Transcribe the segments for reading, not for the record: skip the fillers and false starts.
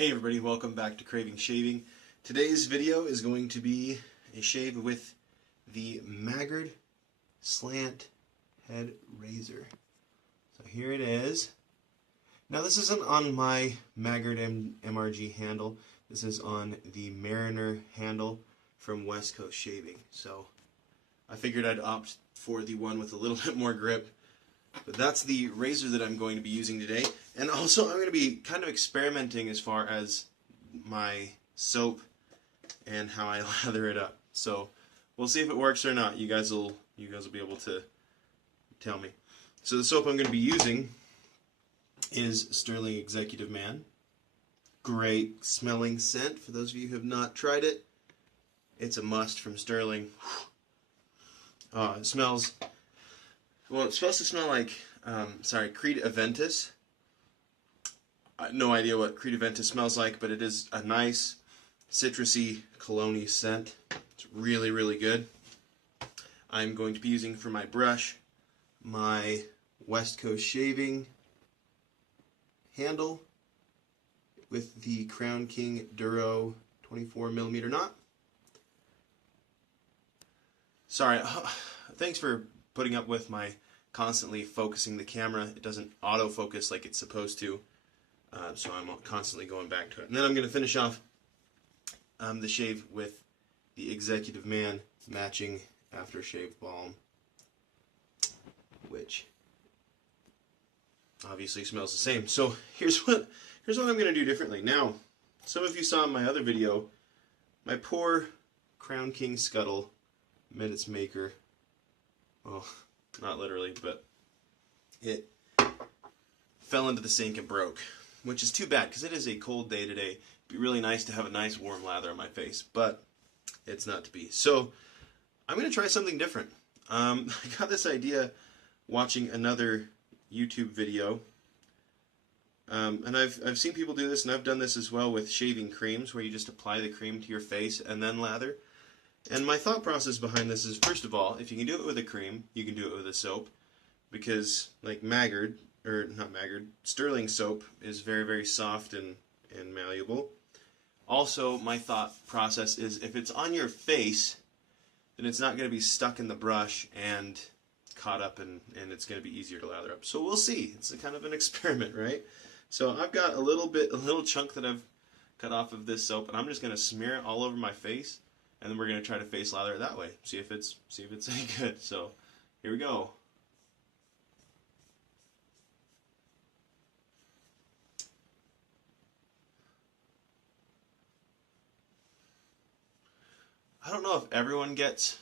Hey everybody, welcome back to Craving Shaving. Today's video is going to be a shave with the Maggard Slant head razor. So here it is. Now this isn't on my Maggard MRG handle. This is on the Mariner handle from West Coast Shaving. So I figured I'd opt for the one with a little bit more grip. But that's the razor that I'm going to be using today. And also I'm going to be kind of experimenting as far as my soap and how I lather it up. So we'll see if it works or not. You guys will be able to tell me. So the soap I'm going to be using is Sterling Executive Man. Great smelling scent. For those of you who have not tried it, it's a must from Sterling. It smells... Well, it's supposed to smell like, Creed Aventus. I have no idea what Creed Aventus smells like, but it is a nice, citrusy, cologne-y scent. It's really, really good. I'm going to be using for my brush my West Coast Shaving handle with the Crown King Duro 24mm knot. Sorry, thanks for putting up with my constantly focusing the camera. It doesn't autofocus like it's supposed to, so I'm constantly going back to it. And then I'm going to finish off the shave with the Executive Man matching aftershave balm, which obviously smells the same. So here's what I'm going to do differently. Now, some of you saw in my other video, my poor Crown King Scuttle met its maker. Well, not literally, but it fell into the sink and broke, which is too bad because it is a cold day today. It'd be really nice to have a nice warm lather on my face, but it's not to be. So I'm going to try something different. I got this idea watching another YouTube video, and I've seen people do this, and I've done this as well with shaving creams, where you just apply the cream to your face and then lather. And my thought process behind this is, first of all, if you can do it with a cream, you can do it with a soap, because like Sterling soap is very, very soft and malleable. Also, my thought process is if it's on your face, then it's not going to be stuck in the brush and caught up, and it's going to be easier to lather up. So we'll see. It's a kind of an experiment, right? So I've got a little chunk that I've cut off of this soap, and I'm just going to smear it all over my face. And then we're going to try to face lather it that way. See if it's any good. So here we go. I don't know if everyone gets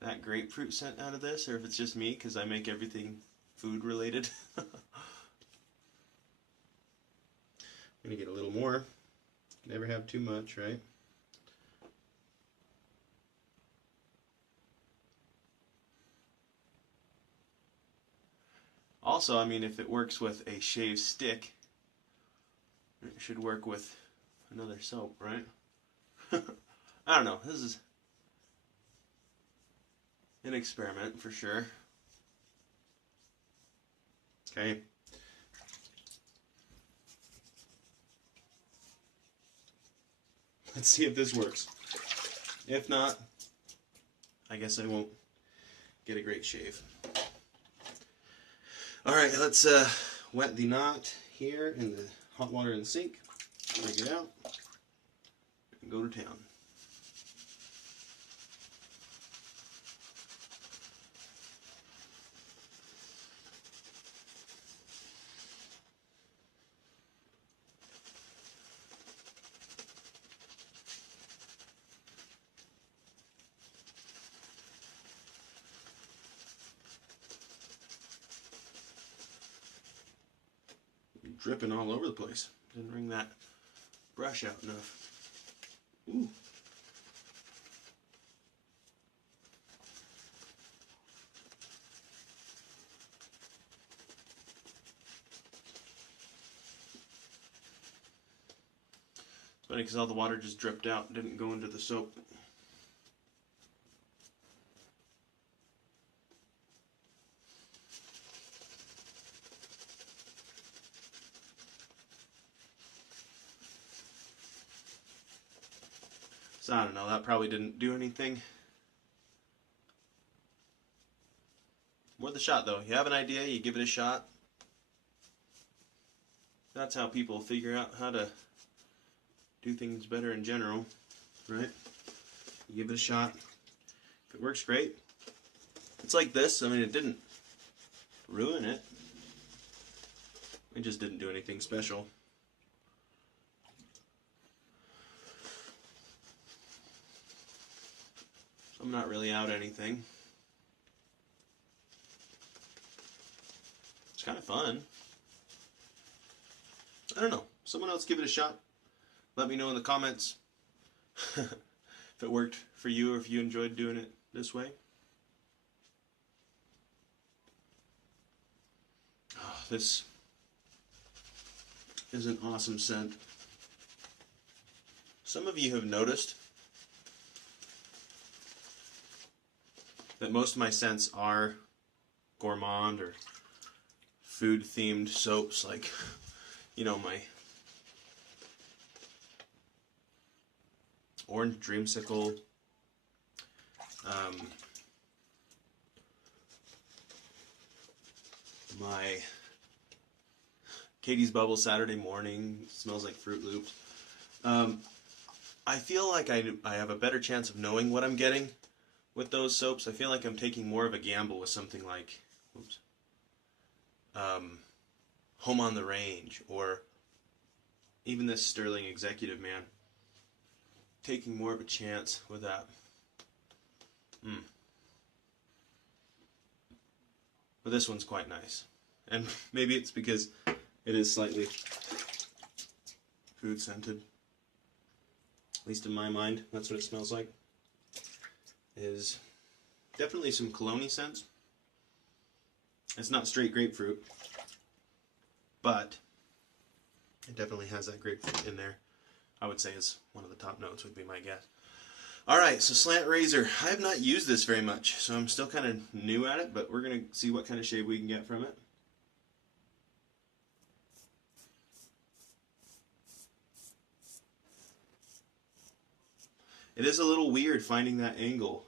that grapefruit scent out of this, or if it's just me because I make everything food related. I'm going to get a little more. Never have too much, right? Also, I mean, if it works with a shave stick, it should work with another soap, right? I don't know. This is an experiment for sure. Okay. Let's see if this works. If not, I guess I won't get a great shave. Alright, let's wet the knot here in the hot water in the sink, break it out, and go to town. Dripping all over the place. Didn't wring that brush out enough. Ooh. It's funny because all the water just dripped out and didn't go into the soap. So I don't know, that probably didn't do anything. Worth a shot though. You have an idea, you give it a shot. That's how people figure out how to do things better in general, right? You give it a shot. If it works, great. It's like this. I mean, it didn't ruin it. It just didn't do anything special. So I'm not really out anything. It's kind of fun. I don't know. Someone else give it a shot. Let me know in the comments if it worked for you or if you enjoyed doing it this way. Oh, this is an awesome scent. Some of you have noticed that most of my scents are gourmand or food themed soaps, like, you know, my orange dreamsicle, my Katie's Bubble Saturday Morning, smells like Fruit Loops. I feel like I have a better chance of knowing what I'm getting with those soaps. I feel like I'm taking more of a gamble with something like, Home on the Range, or even this Sterling Executive Man. Taking more of a chance with that. But this one's quite nice. And maybe it's because it is slightly food scented. At least in my mind, that's what it smells like. Is definitely some cologne-y scents. It's not straight grapefruit, but it definitely has that grapefruit in there. I would say is one of the top notes, would be my guess. Alright, so Slant Razor. I have not used this very much, so I'm still kind of new at it, but we're going to see what kind of shade we can get from it. It is a little weird finding that angle.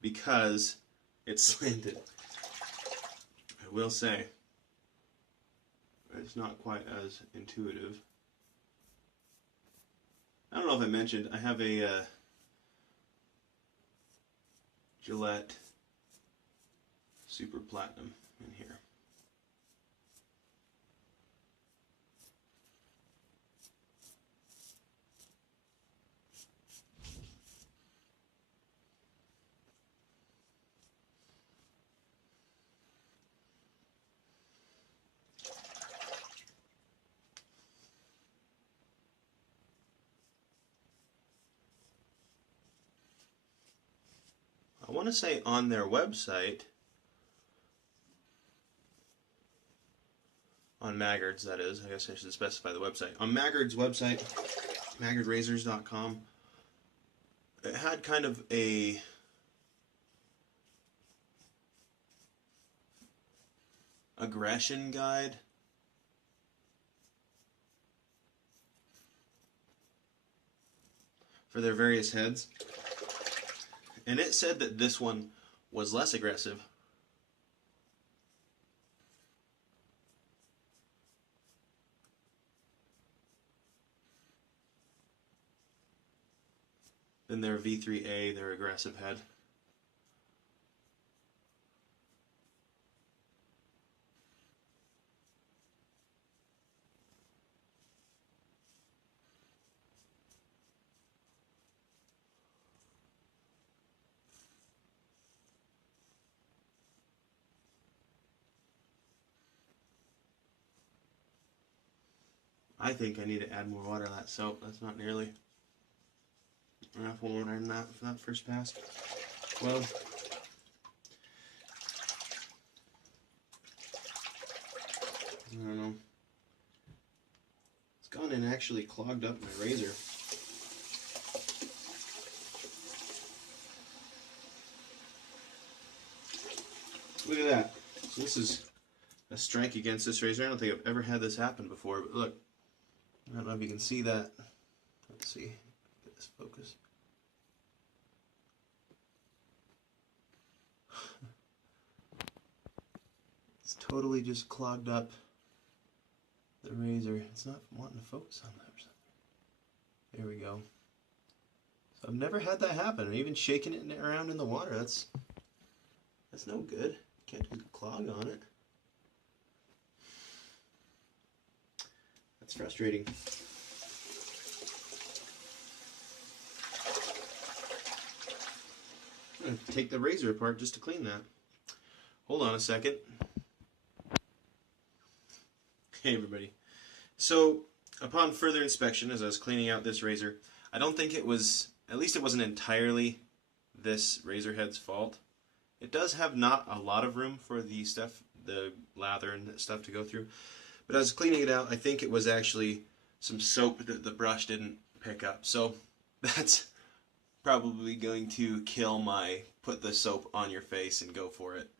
Because it's slanted. I will say, it's not quite as intuitive. I don't know if I mentioned, I have a Gillette Super Platinum in here. I want to say on their website, on Maggard's that is, I guess I should specify the website. On Maggard's website, maggardrazors.com, it had kind of a aggression guide. For their various heads. And it said that this one was less aggressive. Than their V3A, their aggressive head. I think I need to add more water to that soap. That's not nearly enough water in that for that first pass. Well, I don't know. It's gone and actually clogged up my razor. Look at that. So this is a strike against this razor. I don't think I've ever had this happen before, but look, I don't know if you can see that. Let's see, get this focus. It's totally just clogged up the razor. It's not wanting to focus on that or something. There we go. So I've never had that happen, and even shaking it around in the water, that's no good. Can't do the clog on it. That's frustrating. I'm going to take the razor apart just to clean that. Hold on a second. Hey everybody. So upon further inspection, as I was cleaning out this razor, I don't think it was, at least it wasn't entirely this razor head's fault. It does have not a lot of room for the stuff, the lather and stuff to go through. But as I was cleaning it out, I think it was actually some soap that the brush didn't pick up. So that's probably going to kill my put the soap on your face and go for it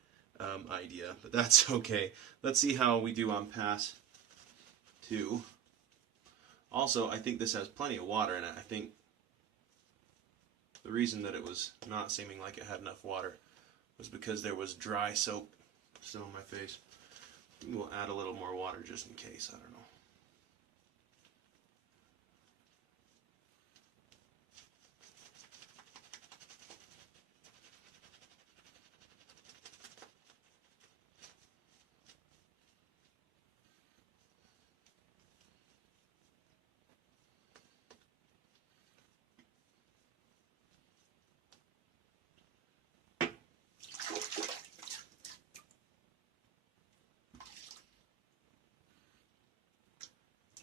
idea. But that's okay. Let's see how we do on pass 2. Also, I think this has plenty of water in it. I think the reason that it was not seeming like it had enough water was because there was dry soap still on my face. We'll add a little more water just in case, I don't know.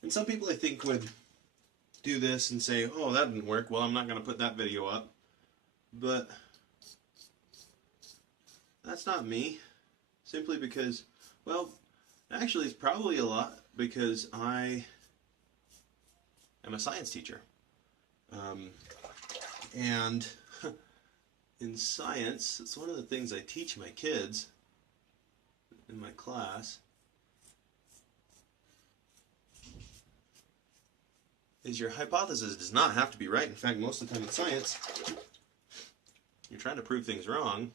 And some people I think would do this and say, oh, that didn't work, well, I'm not going to put that video up. But that's not me. Simply because, well, actually it's probably a lot because I am a science teacher. And in science, it's one of the things I teach my kids in my class. Is your hypothesis does not have to be right. In fact, most of the time in science, you're trying to prove things wrong.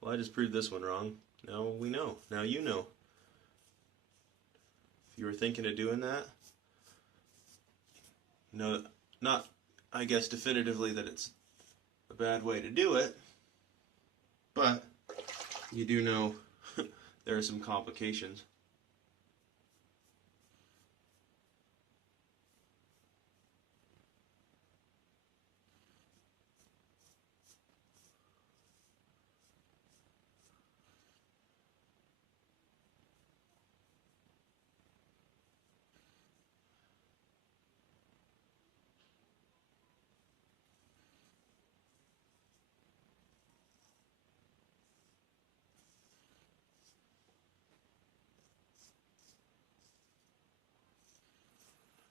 Well, I just proved this one wrong. Now we know. Now you know. If you were thinking of doing that, no, not, I guess, definitively that it's a bad way to do it, but you do know there are some complications.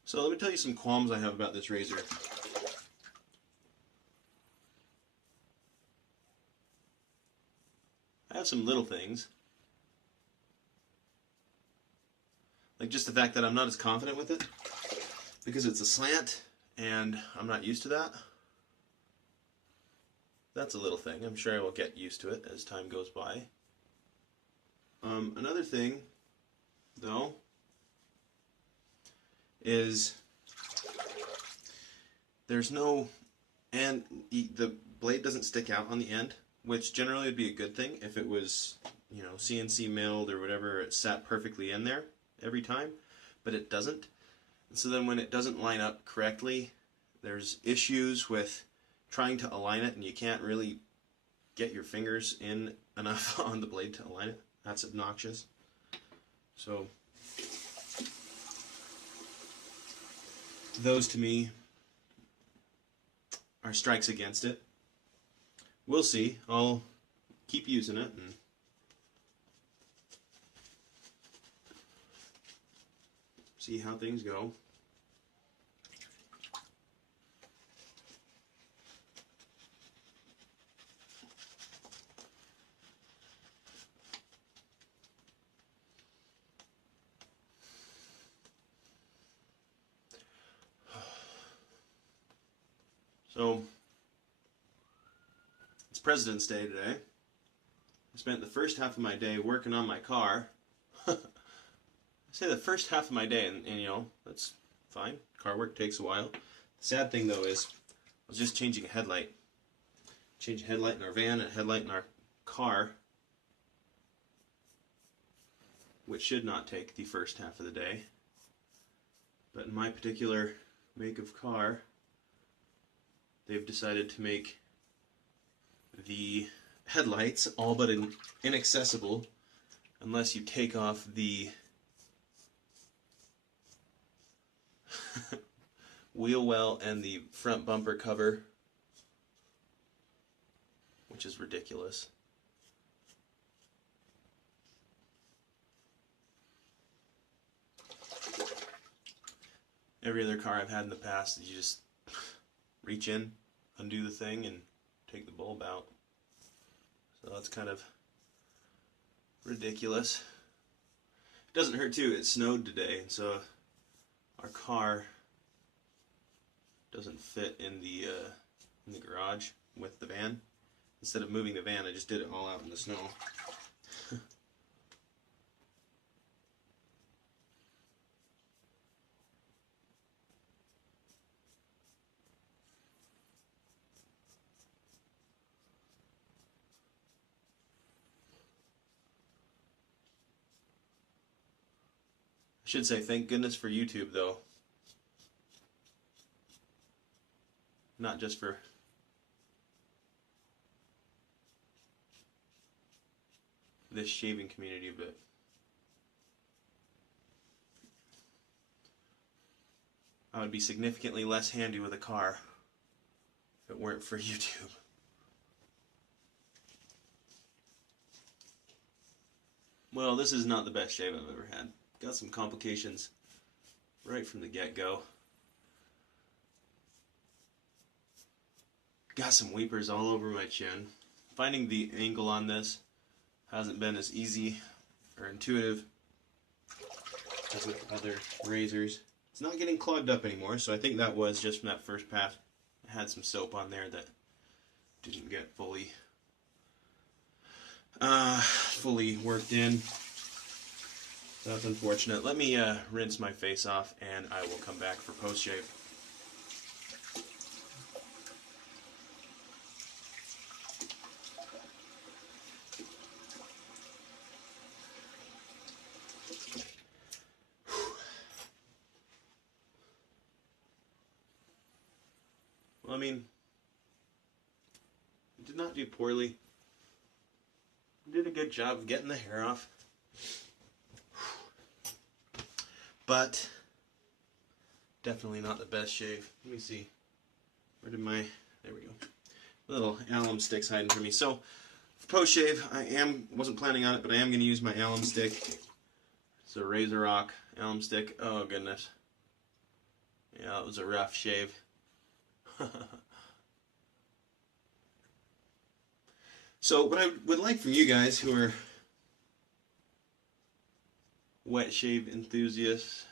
So let me tell you some qualms I have about this razor. I have some little things. Like just the fact that I'm not as confident with it because it's a slant and I'm not used to that. That's a little thing. I'm sure I will get used to it as time goes by. Another thing, though, is there's no, and the blade doesn't stick out on the end, which generally would be a good thing if it was, you know, CNC milled or whatever, it sat perfectly in there every time, but it doesn't. And so then when it doesn't line up correctly, there's issues with trying to align it and you can't really get your fingers in enough on the blade to align it. That's obnoxious. So those to me are strikes against it. We'll see. I'll keep using it and see how things go. So, it's President's Day today. I spent the first half of my day working on my car. I say the first half of my day, and you know, that's fine. Car work takes a while. The sad thing though is, I was just changing a headlight. Change a headlight in our van and a headlight in our car, which should not take the first half of the day. But in my particular make of car, they've decided to make the headlights all but inaccessible unless you take off the wheel well and the front bumper cover, which is ridiculous. Every other car I've had in the past, you just reach in, undo the thing, and take the bulb out. So that's kind of ridiculous. It doesn't hurt too. It snowed today, and so our car doesn't fit in the garage with the van. Instead of moving the van, I just did it all out in the snow. I should say thank goodness for YouTube though. Not just for this shaving community, but I would be significantly less handy with a car if it weren't for YouTube. Well, this is not the best shave I've ever had. Got some complications right from the get-go. Got some weepers all over my chin. Finding the angle on this hasn't been as easy or intuitive as with other razors. It's not getting clogged up anymore, so I think that was just from that first pass. I had some soap on there that didn't get fully worked in. That's unfortunate. Let me rinse my face off and I will come back for post-shave. Well, I mean, I did not do poorly. I did a good job of getting the hair off. But definitely not the best shave. Let me see. Where did my... There we go. Little alum sticks hiding from me. So, for post-shave, wasn't planning on it, but I am going to use my alum stick. It's a Razor Rock alum stick. Oh, goodness. Yeah, it was a rough shave. So, what I would like from you guys who are wet shave enthusiasts,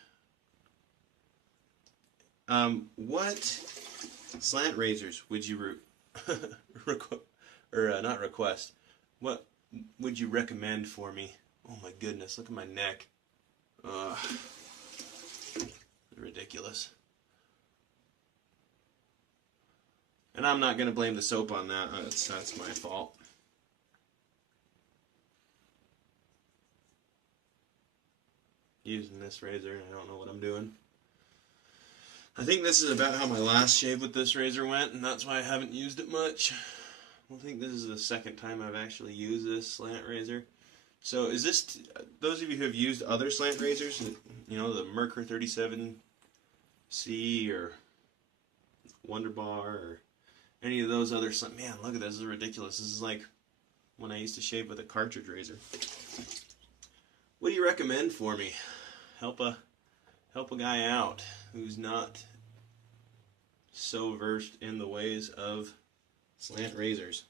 what slant razors would you not request? What would you recommend for me? Oh my goodness, look at my neck. Ridiculous. And I'm not going to blame the soap on that. That's my fault. Using this razor, I don't know what I'm doing. I think this is about how my last shave with this razor went, and that's why I haven't used it much. I think this is the second time I've actually used this slant razor. So is this, those of you who have used other slant razors, you know, the Merkur 37C or Wonder Bar or any of those other slant, man, look at this is ridiculous. This is like when I used to shave with a cartridge razor. What do you recommend for me? Help a guy out who's not so versed in the ways of slant razors.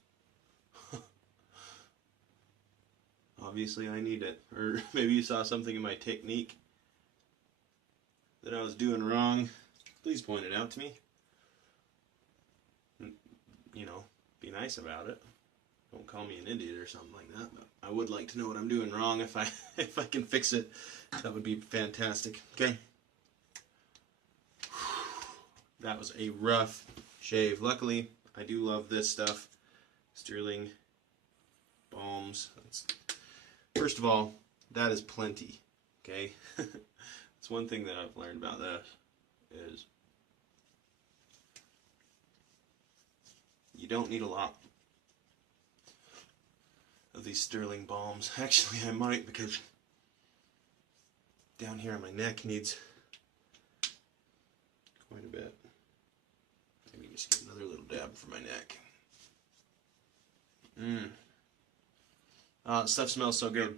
Obviously I need it. Or maybe you saw something in my technique that I was doing wrong. Please point it out to me. you know, be nice about it. Don't call me an idiot or something like that, but I would like to know what I'm doing wrong. If I can fix it, that would be fantastic. Okay. That was a rough shave. Luckily, I do love this stuff. Sterling balms. First of all, that is plenty. Okay. That's one thing that I've learned about this is you don't need a lot of these Sterling balms. Actually, I might, because down here on my neck needs quite a bit. Maybe just get another little dab for my neck. Stuff smells so good.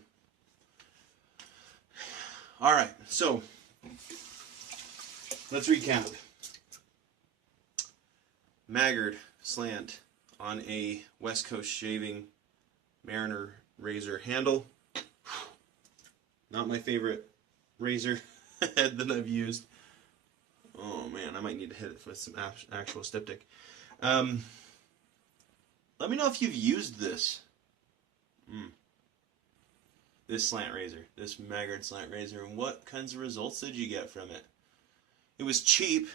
Alright, so let's recap. Maggard Slant on a West Coast shaving Mariner razor handle. Not my favorite razor head that I've used. Oh man, I might need to hit it with some actual styptic. Let me know if you've used this. This slant razor, this Maggard Slant razor, and what kinds of results did you get from it? It was cheap. It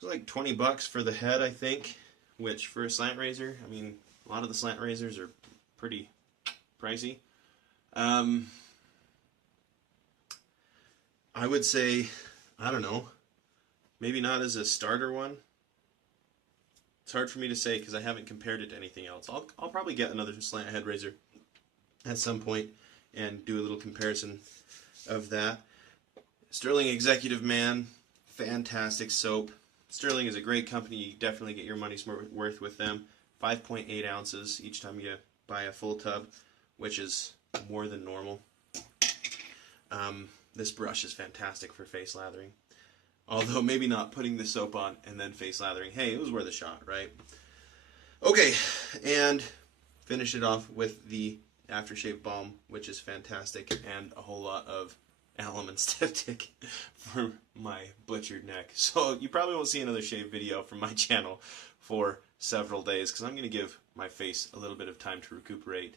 was like 20 bucks for the head, I think, which for a slant razor, I mean, a lot of the slant razors are pretty pricey. I would say, I don't know, maybe not as a starter one. It's hard for me to say because I haven't compared it to anything else. I'll probably get another slant head razor at some point and do a little comparison of that. Sterling Executive Man, fantastic soap. Sterling is a great company. You definitely get your money's worth with them. 5.8 ounces each time you buy a full tub, which is more than normal. This brush is fantastic for face lathering. Although maybe not putting the soap on and then face lathering. Hey, it was worth a shot, right? Okay, and finish it off with the aftershave balm, which is fantastic, and a whole lot of alum and styptic for my butchered neck. So you probably won't see another shave video from my channel for several days because I'm going to give my face a little bit of time to recuperate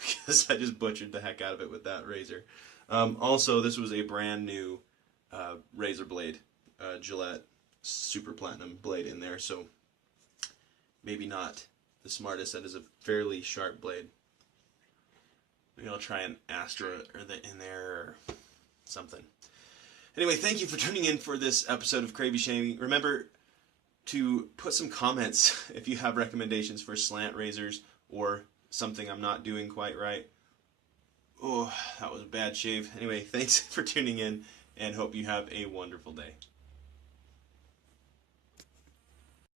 because I just butchered the heck out of it with that razor. Also, this was a brand new razor blade, Gillette Super Platinum blade in there, so maybe not the smartest. That is a fairly sharp blade. Maybe I'll try an Astra or in there or something. Anyway, thank you for tuning in for this episode of Crazy Shaving. Remember to put some comments if you have recommendations for slant razors or something I'm not doing quite right. Oh, that was a bad shave. Anyway, thanks for tuning in and hope you have a wonderful day.